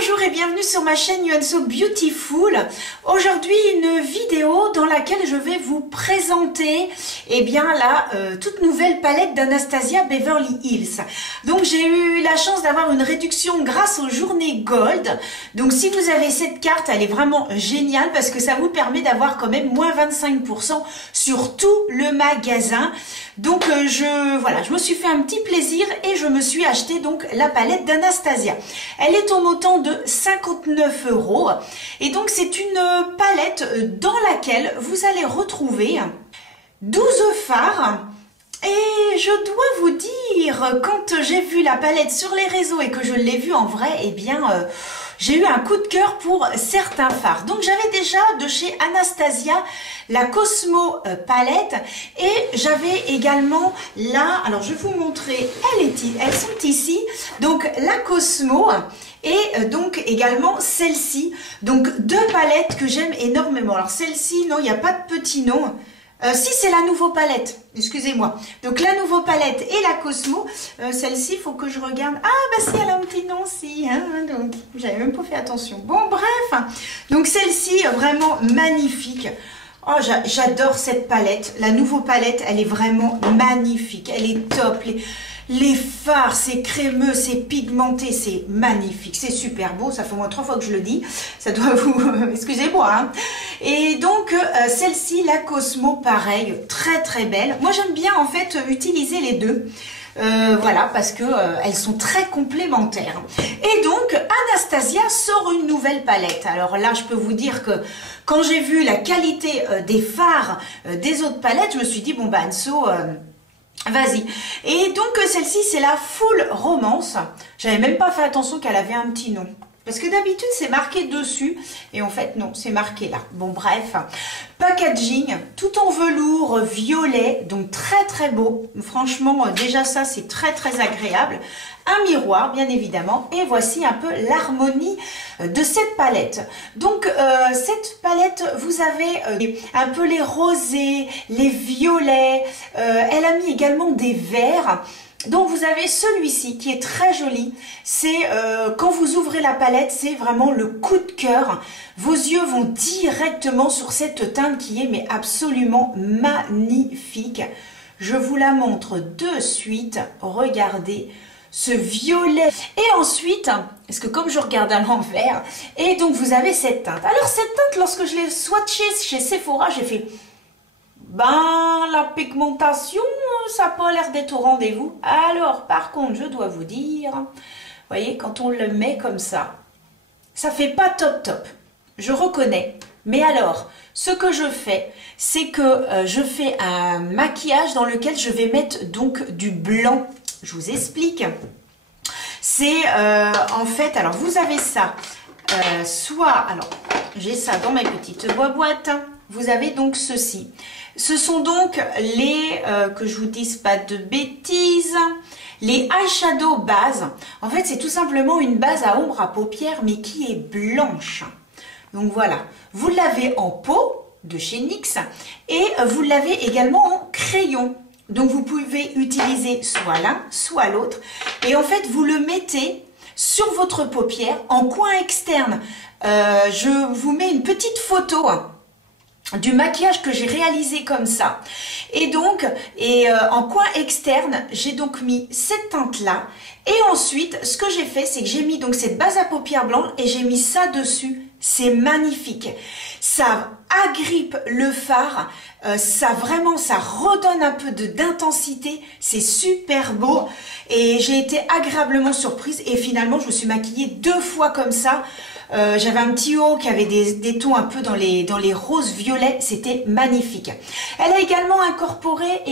Bonjour et bienvenue sur ma chaîne You and So Beautiful. Aujourd'hui une vidéo dans laquelle je vais vous présenter la toute nouvelle palette d'Anastasia Beverly Hills. Donc j'ai eu la chance d'avoir une réduction grâce aux journées Gold. Donc si vous avez cette carte, elle est vraiment géniale parce que ça vous permet d'avoir quand même moins 25% sur tout le magasin. Donc je me suis fait un petit plaisir et je me suis acheté donc la palette d'Anastasia. Elle est au montant de 59 € et donc c'est une palette dans laquelle vous allez retrouver 12 fards. Et je dois vous dire, quand j'ai vu la palette sur les réseaux et que je l'ai vue en vrai, j'ai eu un coup de cœur pour certains fards. Donc j'avais déjà de chez Anastasia la Cosmo palette et j'avais également là, alors je vais vous montrer, elles sont ici, donc la Cosmo et donc également celle-ci. Donc deux palettes que j'aime énormément. Alors celle-ci, non, il n'y a pas de petit nom. Si, c'est la nouveau palette, excusez-moi. Donc la nouveau palette et la Cosmo, celle-ci, il faut que je regarde. Ah bah si, elle a un petit nom, si, hein, donc j'avais même pas fait attention. Bon bref, donc celle-ci, vraiment magnifique. Oh, j'adore cette palette. La nouveau palette, elle est vraiment magnifique, elle est top. Les fards, c'est crémeux, c'est pigmenté, c'est magnifique, c'est super beau. Ça fait au moins 3 fois que je le dis, ça doit vous... excusez-moi. Hein. Et donc, celle-ci, la Cosmo, pareil, très très belle. Moi, j'aime bien en fait utiliser les deux. Voilà, parce que elles sont très complémentaires. Et donc, Anastasia sort une nouvelle palette. Alors là, je peux vous dire que quand j'ai vu la qualité des fards des autres palettes, je me suis dit, bon bah Anso... vas-y. Et donc celle-ci c'est la Full Romance. J'avais même pas fait attention qu'elle avait un petit nom. Parce que d'habitude c'est marqué dessus. Et en fait non, c'est marqué là. Bon bref. Packaging, tout en velours violet. Donc très très beau. Franchement déjà ça c'est très très agréable. Un miroir bien évidemment. Et voici un peu l'harmonie de cette palette. Donc cette palette vous avez un peu les rosés, les violets. Elle a mis également des verts. Donc vous avez celui-ci qui est très joli. C'est quand vous ouvrez la palette, c'est vraiment le coup de cœur. Vos yeux vont directement sur cette teinte qui est mais absolument magnifique. Je vous la montre de suite. Regardez ce violet. Et ensuite, parce que comme je regarde à l'envers, et donc vous avez cette teinte. Alors cette teinte, lorsque je l'ai swatchée chez Sephora, j'ai fait... Ben, la pigmentation, ça n'a pas l'air d'être au rendez-vous. Alors, par contre, je dois vous dire, vous voyez, quand on le met comme ça fait pas top top. Je reconnais. Mais alors, ce que je fais, c'est que je fais un maquillage dans lequel je vais mettre donc du blanc. Je vous explique. C'est en fait, alors vous avez ça, alors j'ai ça dans mes petites boîtes. Vous avez donc ceci. Ce sont donc les, que je vous dise pas de bêtises, les eyeshadow base. En fait, c'est tout simplement une base à ombre à paupières, mais qui est blanche. Donc voilà, vous l'avez en pot de chez NYX et vous l'avez également en crayon. Donc vous pouvez utiliser soit l'un, soit l'autre. Et en fait, vous le mettez sur votre paupière en coin externe. Je vous mets une petite photo du maquillage que j'ai réalisé comme ça. Et donc, en coin externe, j'ai donc mis cette teinte là. Et ensuite, ce que j'ai fait, c'est que j'ai mis donc cette base à paupières blanche et j'ai mis ça dessus. C'est magnifique. Ça agrippe le fard. Ça redonne un peu d'intensité. C'est super beau. Et j'ai été agréablement surprise. Et finalement, je me suis maquillée 2 fois comme ça. J'avais un petit haut qui avait des tons un peu dans les roses violets, c'était magnifique. Elle a également incorporé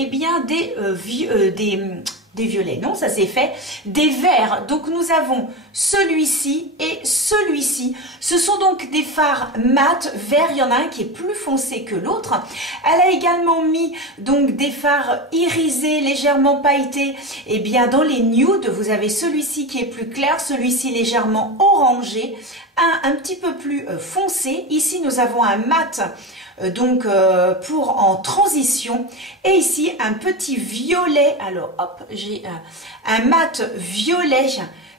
des violets, non ça c'est fait, des verts. Donc nous avons celui-ci et celui-ci. Ce sont donc des fards mat vert, il y en a un qui est plus foncé que l'autre. Elle a également mis donc des fards irisés, légèrement pailletés. Et bien dans les nudes, vous avez celui-ci qui est plus clair, celui-ci légèrement orangé, un petit peu plus foncé. Ici nous avons un mat pour en transition. Et ici un petit violet, alors hop, j'ai un mat violet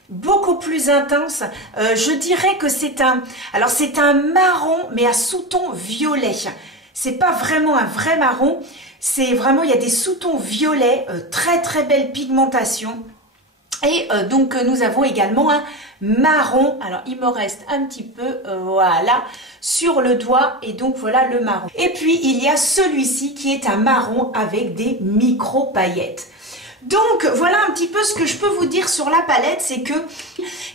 beaucoup plus intense. Je dirais que c'est un marron mais à sous-ton violet. C'est pas vraiment un vrai marron, c'est vraiment, il y a des sous-tons violets, très très belle pigmentation. Et donc nous avons également un marron, alors il me reste un petit peu, voilà, sur le doigt, et donc voilà le marron. Et puis il y a celui-ci qui est un marron avec des micro paillettes. Donc voilà un petit peu ce que je peux vous dire sur la palette, c'est que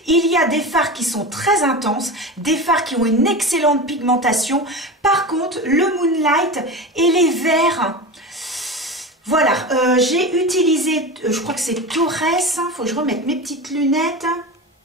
il y a des fards qui sont très intenses, des fards qui ont une excellente pigmentation. Par contre, le Moonlight et les verts, voilà, j'ai utilisé, je crois que c'est Torres, faut que je remette mes petites lunettes.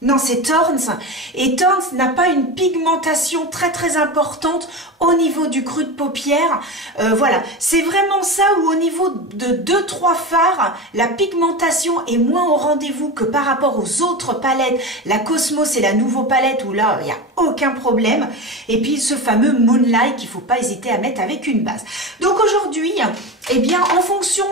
Non, c'est Thorns. Et Thorns n'a pas une pigmentation très très importante au niveau du creux de paupière. Voilà, c'est vraiment ça où au niveau de 2-3 fards, la pigmentation est moins au rendez-vous que par rapport aux autres palettes. La Cosmos et la Nouveau Palette où là, il n'y a aucun problème. Et puis ce fameux Moonlight qu'il ne faut pas hésiter à mettre avec une base. Donc aujourd'hui, eh bien, en fonction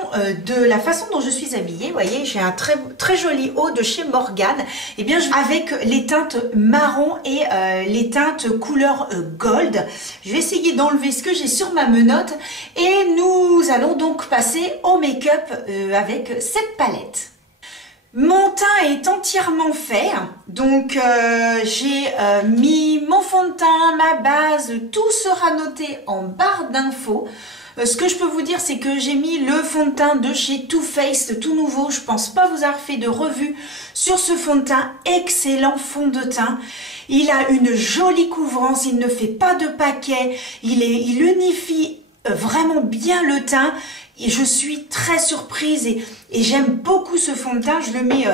de la façon dont je suis habillée, vous voyez, j'ai un très, très joli haut de chez Morgane. Eh bien, avec les teintes marron et les teintes couleur gold. Je vais essayer d'enlever ce que j'ai sur ma menotte et nous allons donc passer au make-up avec cette palette. Mon teint est entièrement fait, donc j'ai mis mon fond de teint, ma base, tout sera noté en barre d'infos. Ce que je peux vous dire, c'est que j'ai mis le fond de teint de chez Too Faced, tout nouveau. Je pense pas vous avoir fait de revue sur ce fond de teint. Excellent fond de teint. Il a une jolie couvrance, il ne fait pas de paquet, il unifie vraiment bien le teint. Et je suis très surprise et j'aime beaucoup ce fond de teint. Je le mets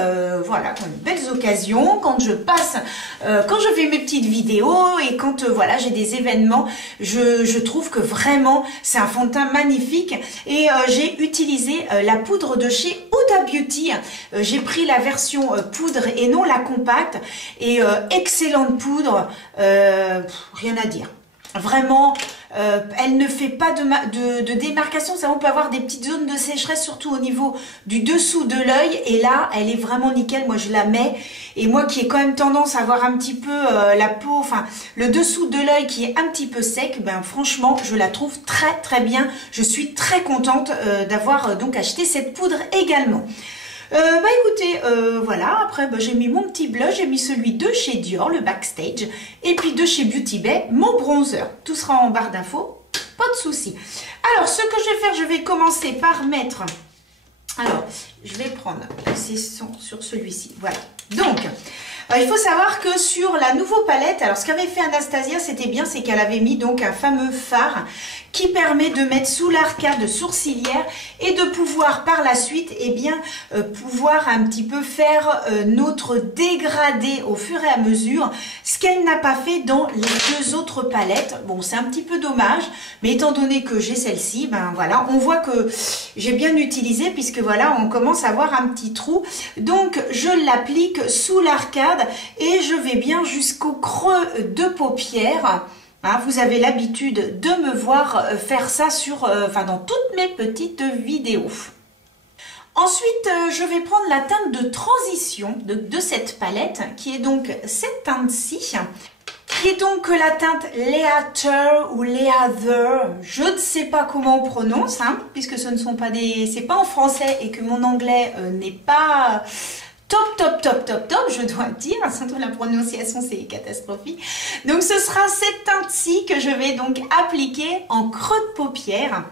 voilà, pour de belles occasions, quand je passe, quand je fais mes petites vidéos et quand voilà, j'ai des événements. Je trouve que vraiment c'est un fond de teint magnifique. Et j'ai utilisé la poudre de chez Huda Beauty. J'ai pris la version poudre et non la compacte. Et excellente poudre, rien à dire. Vraiment, elle ne fait pas de démarcation. Ça, on peut avoir des petites zones de sécheresse, surtout au niveau du dessous de l'œil. Et là, elle est vraiment nickel. Moi, je la mets. Et moi qui ai quand même tendance à avoir un petit peu la peau, enfin, le dessous de l'œil qui est un petit peu sec, ben franchement, je la trouve très très bien. Je suis très contente d'avoir donc acheté cette poudre également. Bah écoutez, voilà, après j'ai mis mon petit blush, j'ai mis celui de chez Dior, le Backstage, et puis de chez Beauty Bay, mon bronzer. Tout sera en barre d'infos, pas de souci. Alors, ce que je vais faire, je vais commencer par mettre... Alors, je vais prendre, c'est sur celui-ci, voilà. Donc, il faut savoir que sur la Nouveau Palette, alors ce qu'avait fait Anastasia, c'était bien, c'est qu'elle avait mis donc un fameux fard qui permet de mettre sous l'arcade sourcilière et de pouvoir par la suite, eh bien, pouvoir un petit peu faire notre dégradé au fur et à mesure, ce qu'elle n'a pas fait dans les deux autres palettes. Bon, c'est un petit peu dommage, mais étant donné que j'ai celle-ci, ben voilà, on voit que j'ai bien utilisé puisque voilà, on commence à avoir un petit trou. Donc, je l'applique sous l'arcade et je vais bien jusqu'au creux de paupière. Hein, vous avez l'habitude de me voir faire ça dans toutes mes petites vidéos. Ensuite, je vais prendre la teinte de transition de cette palette, qui est donc cette teinte-ci, qui est donc la teinte Leather ou Leather, je ne sais pas comment on prononce, hein, puisque ce ne sont pas c'est pas en français et que mon anglais n'est pas... top, je dois dire, surtout la prononciation c'est catastrophique. Donc ce sera cette teinte-ci que je vais donc appliquer en creux de paupière.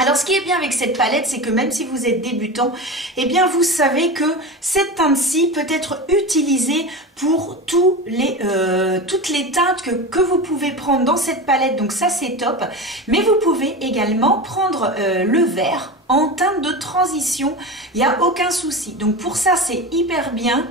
Alors ce qui est bien avec cette palette, c'est que même si vous êtes débutant, eh bien vous savez que cette teinte-ci peut être utilisée pour toutes les teintes que vous pouvez prendre dans cette palette, donc ça c'est top. Mais vous pouvez également prendre le vert en teinte de transition, il n'y a aucun souci. Donc pour ça c'est hyper bien.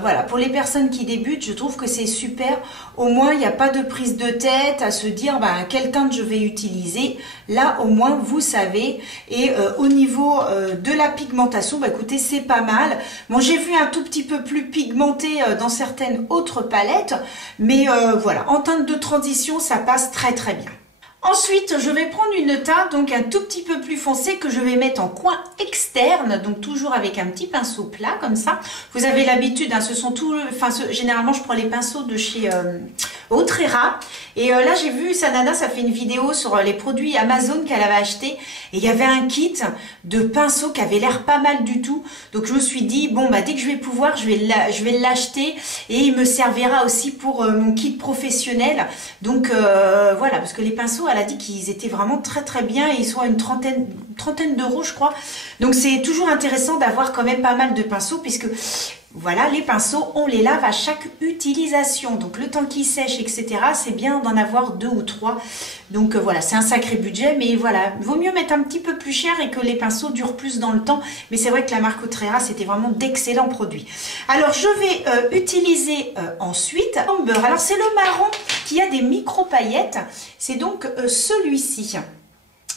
Voilà, pour les personnes qui débutent, je trouve que c'est super. Au moins, il n'y a pas de prise de tête à se dire quelle teinte je vais utiliser. Là, au moins, vous savez. Et au niveau de la pigmentation, écoutez, c'est pas mal. Bon, j'ai vu un tout petit peu plus pigmenté dans certaines autres palettes. Mais voilà, en teinte de transition, ça passe très très bien. Ensuite, je vais prendre une teinte, donc un tout petit peu plus foncé, que je vais mettre en coin externe, donc toujours avec un petit pinceau plat, comme ça. Vous avez l'habitude, hein, ce sont tous, enfin, généralement, je prends les pinceaux de chez Autrera. Et là, j'ai vu, Sanana, ça fait une vidéo sur les produits Amazon qu'elle avait acheté. Et il y avait un kit de pinceaux qui avait l'air pas mal du tout. Donc, je me suis dit, bon, bah, dès que je vais pouvoir, je vais l'acheter. Et il me servira aussi pour mon kit professionnel. Donc, voilà, parce que les pinceaux, elle a dit qu'ils étaient vraiment très très bien et ils sont à une trentaine d'euros je crois. Donc c'est toujours intéressant d'avoir quand même pas mal de pinceaux puisque voilà, les pinceaux, on les lave à chaque utilisation. Donc le temps qu'ils sèchent, etc., c'est bien d'en avoir 2 ou 3. Donc voilà, c'est un sacré budget, mais voilà, vaut mieux mettre un petit peu plus cher et que les pinceaux durent plus dans le temps. Mais c'est vrai que la marque Autrera, c'était vraiment d'excellents produits. Alors je vais utiliser ensuite Amber. Alors c'est le marron qui a des micro paillettes. C'est donc celui-ci.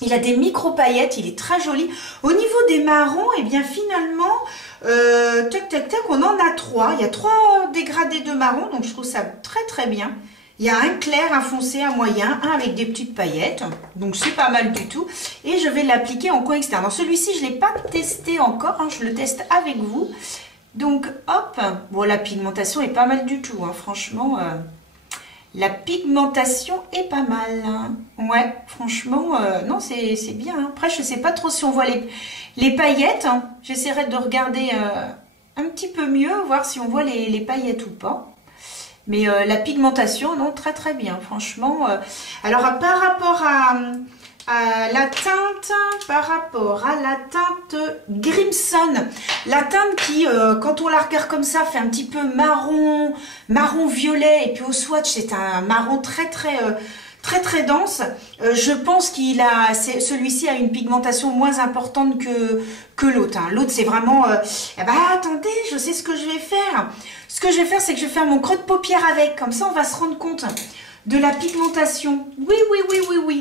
Il a des micro paillettes, il est très joli. Au niveau des marrons, et bien finalement, tac tac tac, on en a 3. Il y a 3 dégradés de marron, donc je trouve ça très très bien. Il y a un clair, un foncé, un moyen, un avec des petites paillettes. Donc c'est pas mal du tout. Et je vais l'appliquer en coin externe. Alors celui-ci, je ne l'ai pas testé encore, hein, je le teste avec vous. Donc hop, bon la pigmentation est pas mal du tout, hein, franchement. La pigmentation est pas mal. Hein. Ouais, franchement, non, c'est bien. Hein. Après, je ne sais pas trop si on voit les paillettes. Hein. J'essaierai de regarder un petit peu mieux, voir si on voit les paillettes ou pas. Mais la pigmentation, non, très très bien, franchement. Alors, par rapport à la teinte, Grimson, la teinte qui, quand on la regarde comme ça, fait un petit peu marron violet, et puis au swatch, c'est un marron très très dense. Je pense celui-ci a une pigmentation moins importante que l'autre. Hein. L'autre, c'est vraiment, attendez, je sais ce que je vais faire. Ce que je vais faire, c'est que je vais faire mon creux de paupière avec, comme ça on va se rendre compte de la pigmentation. Oui.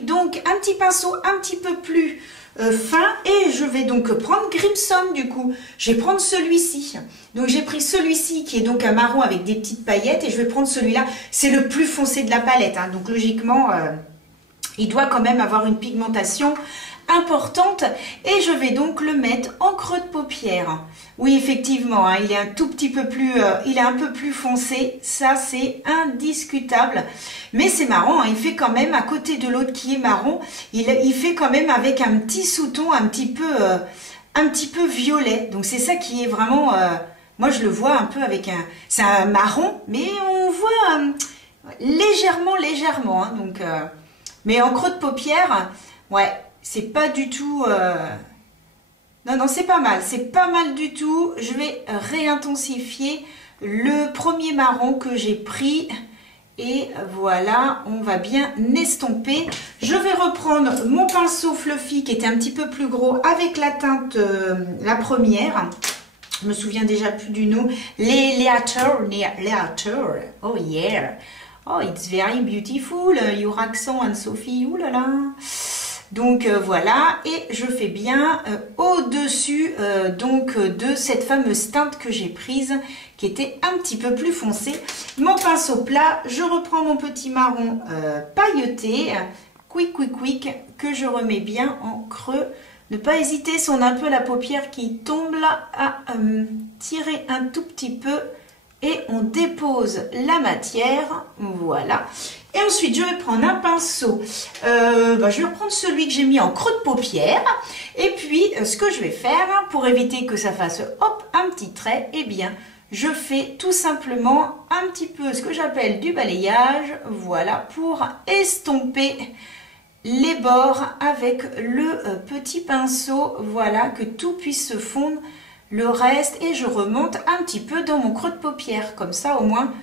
Donc, un petit pinceau un petit peu plus fin. Et je vais donc prendre Grimson, du coup. Je vais prendre celui-ci. Donc, j'ai pris celui-ci qui est donc un marron avec des petites paillettes. Et je vais prendre celui-là. C'est le plus foncé de la palette. Hein. Donc, logiquement, il doit quand même avoir une pigmentation importante. Et je vais donc le mettre en creux de paupière. Oui, effectivement, hein, il est un tout petit peu plus, il est un peu plus foncé, ça c'est indiscutable. Mais c'est marrant, hein, il fait quand même, à côté de l'autre qui est marron, il fait quand même avec un petit sous-ton un petit peu violet. Donc c'est ça qui est vraiment, moi je le vois un peu avec c'est un marron, mais on voit légèrement, hein, donc, mais en creux de paupière, ouais, c'est pas du tout... Non, c'est pas mal du tout. Je vais réintensifier le premier marron que j'ai pris. Et voilà, on va bien estomper. Je vais reprendre mon pinceau fluffy qui était un petit peu plus gros avec la teinte, la première. Je me souviens déjà plus du nom. Leater. Oh yeah. Oh, it's very beautiful. Your accent, Anne-Sophie. Ouh là là. Donc voilà, et je fais bien au-dessus donc de cette fameuse teinte que j'ai prise, qui était un petit peu plus foncée. Mon pinceau plat, je reprends mon petit marron pailleté, quick, que je remets bien en creux. Ne pas hésiter, si on a un peu la paupière qui tombe là, à tirer un tout petit peu. Et on dépose la matière, voilà. Et ensuite, je vais prendre un pinceau. Je vais reprendre celui que j'ai mis en creux de paupière. Et puis, ce que je vais faire, pour éviter que ça fasse, hop, un petit trait, eh bien, je fais tout simplement un petit peu ce que j'appelle du balayage, voilà, pour estomper les bords avec le petit pinceau, voilà, que tout puisse se fondre. Le reste, et je remonte un petit peu dans mon creux de paupière, comme ça au moins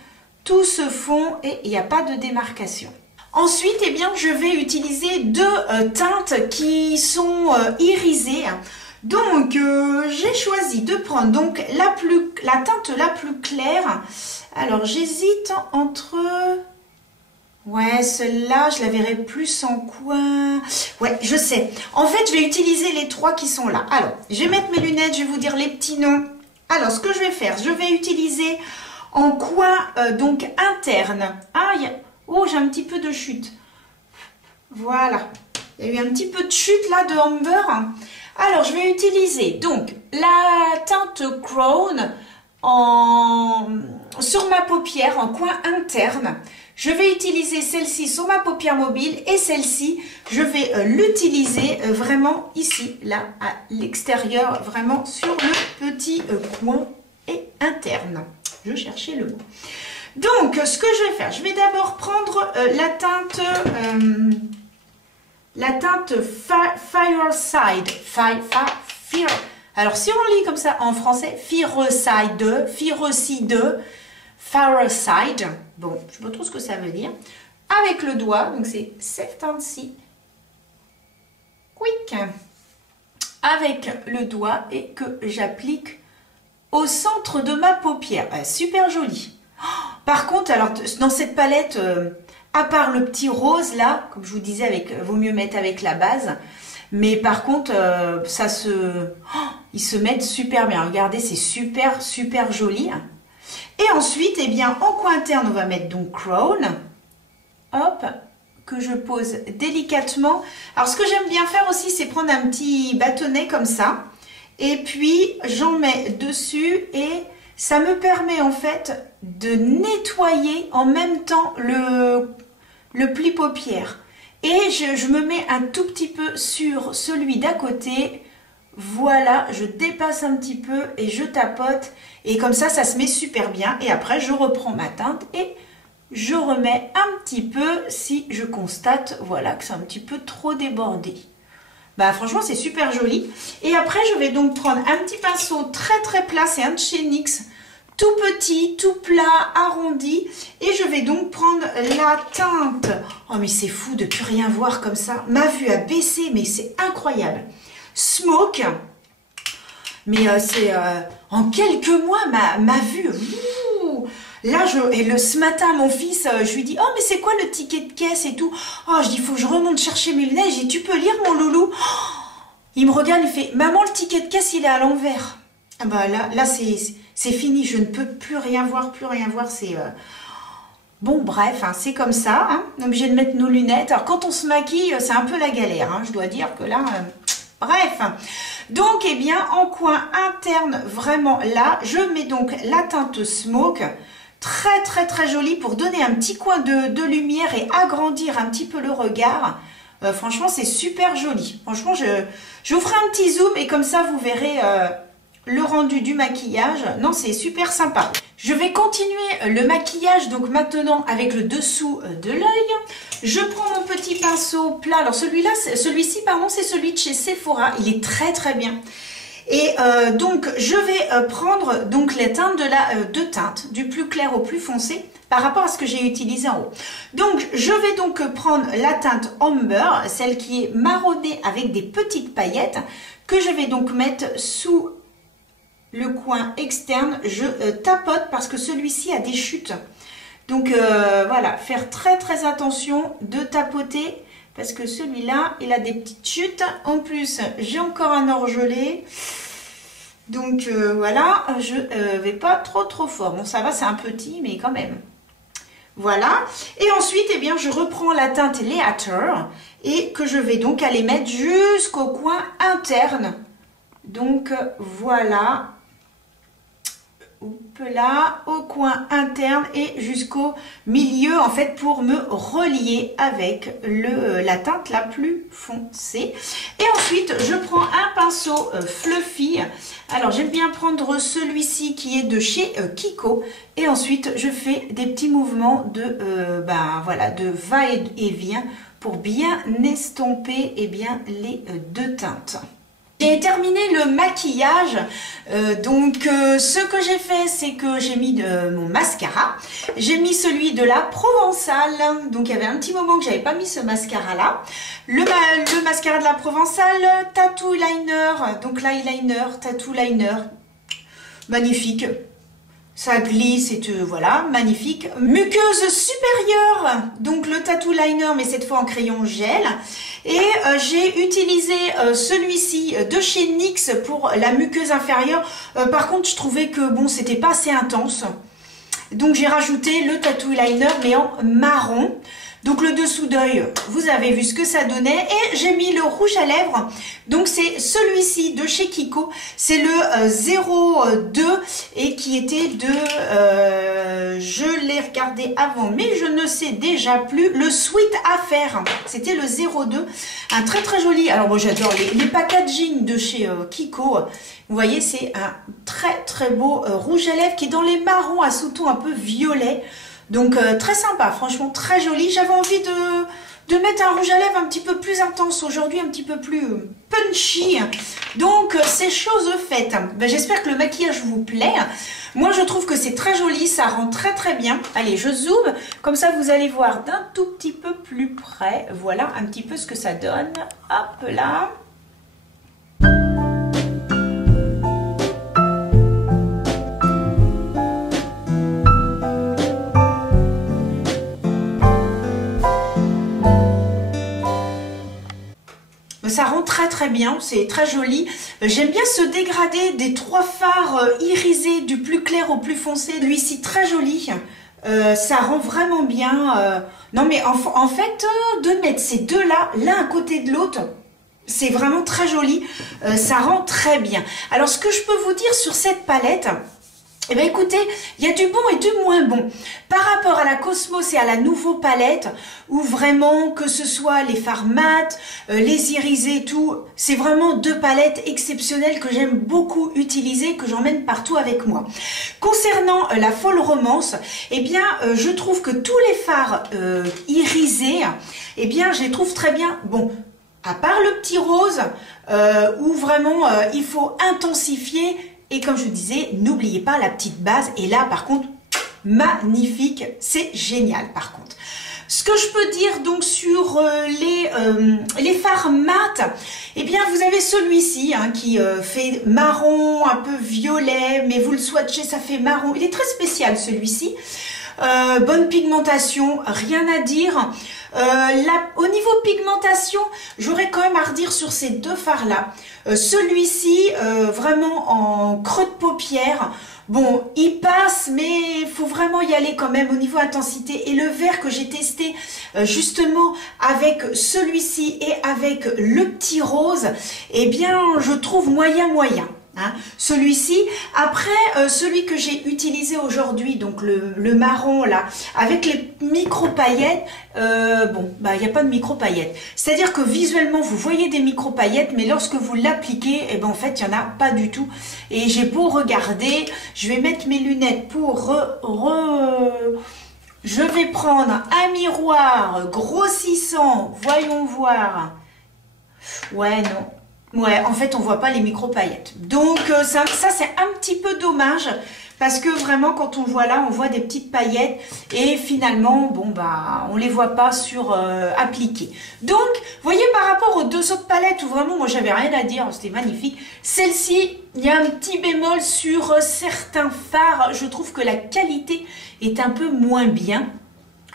tout se fond et il n'y a pas de démarcation. Ensuite, eh bien, je vais utiliser 2 teintes qui sont irisées. Donc, j'ai choisi de prendre donc la teinte la plus claire. Alors, j'hésite entre... Ouais, celle-là, je la verrai plus en coin. Ouais, je sais. En fait, je vais utiliser les 3 qui sont là. Alors, je vais mettre mes lunettes, je vais vous dire les petits noms. Alors, ce que je vais faire, je vais utiliser en coin, donc interne. Ah, oh, j'ai un petit peu de chute. Voilà. Il y a eu un petit peu de chute là de Amber. Alors, je vais utiliser donc la teinte Crown sur ma paupière en coin interne. Je vais utiliser celle-ci sur ma paupière mobile et celle-ci, je vais l'utiliser vraiment ici, là, à l'extérieur, vraiment sur le petit coin et interne. Je cherchais le mot. Donc, ce que je vais faire, je vais d'abord prendre la teinte Fireside. Alors, si on lit comme ça en français, Fireside, Fireside. Bon, je ne sais pas trop ce que ça veut dire. Avec le doigt, donc c'est cette teinte-ci. Quick. Avec le doigt et que j'applique au centre de ma paupière. Super joli. Par contre, alors dans cette palette, à part le petit rose là, comme je vous disais, vaut mieux mettre avec la base. Mais par contre, ils se mettent super bien. Regardez, c'est super, super joli. Et ensuite, eh bien, en coin interne, on va mettre donc Crown. Hop, que je pose délicatement. Alors, ce que j'aime bien faire aussi, c'est prendre un petit bâtonnet comme ça. Et puis, j'en mets dessus et ça me permet en fait de nettoyer en même temps le pli paupière. Et je me mets un tout petit peu sur celui d'à côté. Voilà, je dépasse un petit peu et je tapote. Et comme ça, ça se met super bien. Et après, je reprends ma teinte et je remets un petit peu si je constate, voilà, que c'est un petit peu trop débordé. Bah franchement, c'est super joli. Et après, je vais donc prendre un petit pinceau très très plat. C'est un de chez NYX. Tout petit, tout plat, arrondi. Et je vais donc prendre la teinte. Oh mais c'est fou de plus rien voir comme ça. Ma vue a baissé, mais c'est incroyable. Smoke. Mais c'est en quelques mois, ma vue. Là, ce matin, mon fils, je lui dis, oh mais c'est quoi le ticket de caisse et tout. Oh, je dis, il faut que je remonte chercher mes lunettes. Je dis, tu peux lire mon loulou. Il me regarde, il fait, maman, le ticket de caisse, il est à l'envers. Ah bah là c'est fini, je ne peux plus rien voir, c'est... Bon, bref, hein, c'est comme ça, hein. On est obligé de mettre nos lunettes. Alors, quand on se maquille, c'est un peu la galère, hein. Je dois dire que là... bref. Donc, eh bien, en coin interne, vraiment là, je mets donc la teinte Smoke. Très, très, très jolie pour donner un petit coin de lumière et agrandir un petit peu le regard. Franchement, c'est super joli. Franchement, je vous ferai un petit zoom et comme ça, vous verrez... le rendu du maquillage. Non, c'est super sympa. Je vais continuer le maquillage donc maintenant avec le dessous de l'œil. Je prends mon petit pinceau plat. Alors celui-ci pardon, c'est celui de chez Sephora. Il est très très bien. Et donc je vais prendre donc les teintes deux teintes, du plus clair au plus foncé par rapport à ce que j'ai utilisé en haut. Donc je vais donc prendre la teinte Amber, celle qui est marronnée avec des petites paillettes, que je vais donc mettre sous le coin externe. Je tapote parce que celui-ci a des chutes. Donc voilà, faire très très attention de tapoter parce que celui-là, il a des petites chutes. En plus, j'ai encore un orgelé. Donc voilà, je vais pas trop fort. Bon, ça va, c'est un petit, mais quand même. Voilà. Et ensuite, eh bien, je reprends la teinte Leather et que je vais donc aller mettre jusqu'au coin interne. Donc voilà. Là, au coin interne et jusqu'au milieu en fait pour me relier avec la teinte la plus foncée. Et ensuite je prends un pinceau fluffy. Alors j'aime bien prendre celui-ci qui est de chez Kiko et ensuite je fais des petits mouvements de voilà, de va-et-vient pour bien estomper bien les deux teintes. J'ai terminé le maquillage, ce que j'ai fait, c'est que j'ai mis mon mascara. J'ai mis celui de la Provençale, donc il y avait un petit moment que j'avais pas mis ce mascara là. Le mascara de la Provençale, Tattoo Liner, donc l'eyeliner, Tattoo Liner, magnifique. Ça glisse et voilà, magnifique. Muqueuse supérieure, donc le Tattoo Liner, mais cette fois en crayon gel. Et j'ai utilisé celui-ci de chez NYX pour la muqueuse inférieure. Par contre, je trouvais que bon, c'était pas assez intense. Donc j'ai rajouté le Tattoo Liner, mais en marron. Donc le dessous d'œil, vous avez vu ce que ça donnait. Et j'ai mis le rouge à lèvres. Donc c'est celui-ci de chez Kiko. C'est le 02 et qui était de... je l'ai regardé avant, mais je ne sais déjà plus. Le Sweet Affair. C'était le 02. Un très très joli. Alors moi j'adore les packaging de chez Kiko. Vous voyez, c'est un très très beau rouge à lèvres qui est dans les marrons à sous-ton un peu violet. Donc très sympa, franchement très joli. J'avais envie de mettre un rouge à lèvres un petit peu plus intense aujourd'hui, un petit peu plus punchy. Donc c'est chose faite. Ben, j'espère que le maquillage vous plaît. Moi je trouve que c'est très joli, ça rend très très bien. Allez, je zoome, comme ça vous allez voir d'un tout petit peu plus près. Voilà un petit peu ce que ça donne. Hop là. Ça rend très très bien, c'est très joli. J'aime bien ce dégradé des trois fards irisés du plus clair au plus foncé. Lui-ci très joli, ça rend vraiment bien. Non mais en fait, de mettre ces deux-là, l'un à côté de l'autre, c'est vraiment très joli. Ça rend très bien. Alors ce que je peux vous dire sur cette palette... Eh bien écoutez, il y a du bon et du moins bon. Par rapport à la Cosmos et à la Nouveau palette, où vraiment que ce soit les fards mat, les irisés et tout, c'est vraiment deux palettes exceptionnelles que j'aime beaucoup utiliser, que j'emmène partout avec moi. Concernant la Fall Romance, eh bien je trouve que tous les fards irisés, eh bien je les trouve très bien. Bon, à part le petit rose, où vraiment il faut intensifier. Et comme je vous disais, n'oubliez pas la petite base. Et là, par contre, magnifique. C'est génial, par contre. Ce que je peux dire donc sur les fards mat, eh bien, vous avez celui-ci hein, qui fait marron, un peu violet, mais vous le swatchez, ça fait marron. Il est très spécial, celui-ci. Bonne pigmentation, rien à dire. Au niveau pigmentation, j'aurais quand même à redire sur ces deux fards là. Celui-ci, vraiment en creux de paupière. Bon, il passe, mais il faut vraiment y aller quand même au niveau intensité. Et le vert que j'ai testé justement avec celui-ci et avec le petit rose, eh bien, je trouve moyen. Hein, celui-ci, après celui que j'ai utilisé aujourd'hui, donc le marron là, avec les micro paillettes, bon, bah il n'y a pas de micro paillettes. C'est-à-dire que visuellement vous voyez des micro paillettes, mais lorsque vous l'appliquez, et ben en fait il n'y en a pas du tout. Et j'ai beau regarder, je vais mettre mes lunettes pour je vais prendre un miroir grossissant, voyons voir. Ouais, non. Ouais, en fait, on voit pas les micro-paillettes. Donc, ça c'est un petit peu dommage parce que vraiment, quand on voit là, on voit des petites paillettes et finalement, bon, bah, on les voit pas sur appliquées. Donc, vous voyez, par rapport aux deux autres palettes où vraiment, moi, j'avais rien à dire, c'était magnifique. Celle-ci, il y a un petit bémol sur certains fards. Je trouve que la qualité est un peu moins bien.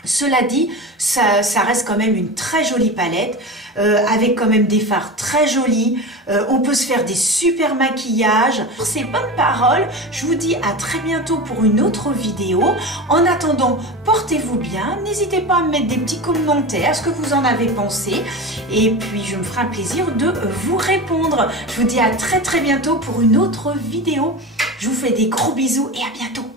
Cela dit, ça reste quand même une très jolie palette, avec quand même des fards très jolis. On peut se faire des super maquillages. Pour ces bonnes paroles, je vous dis à très bientôt pour une autre vidéo. En attendant, portez-vous bien. N'hésitez pas à me mettre des petits commentaires, ce que vous en avez pensé. Et puis, je me ferai un plaisir de vous répondre. Je vous dis à très bientôt pour une autre vidéo. Je vous fais des gros bisous et à bientôt.